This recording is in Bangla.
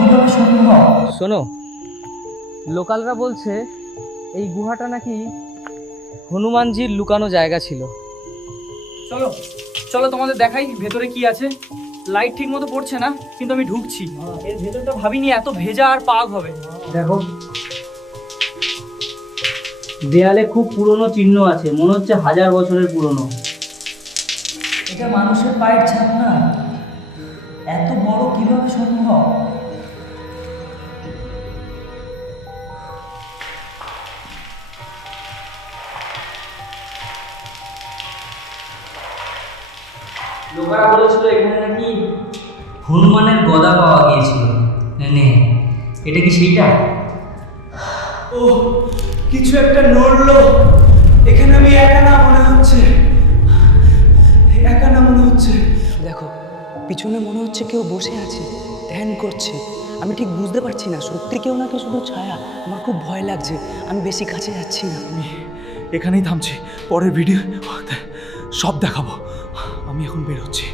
কিভাবে সম্ভব? শোনো, লোকালরা বলছে এই গুহাটা নাকি হনুমানজির লুকানো জায়গা ছিল। চলো চলো তোমাদের দেখাই ভেতরে কি আছে। লাইট ঠিক মতো পড়ছে না, কিন্তু আমি ঢুকছি। এর ভেতরটা ভাবিনি এত ভেজা আর পাগ হবে। দেখো, দেয়ালে খুব পুরনো চিহ্ন আছে, মনে হচ্ছে 1000 বছরের পুরনো। এটা মানুষের পায়ের ছাপ না? এত বড় কিভাবে সম্ভব? লোকেরা বলেছিল এখানে নাকি হনুমানের গদা পাওয়া গিয়েছিল। নে, এটা কি সেইটা? ও, কিছু একটা নড়লো। এখানে আমি একা না মনে হচ্ছে, একা না মনে হচ্ছে। দেখো, পিছনে মনে হচ্ছে কেউ বসে আছে, ধ্যান করছে। আমি ঠিক বুঝতে পারছি না সত্যি কেউ নাকি শুধু ছায়া। আমার খুব ভয় লাগছে, আমি বেশি কাছে যাচ্ছি না। আমি এখানেই থামছি, পরের ভিডিও সব দেখাবো। আমি এখন বের হচ্ছি।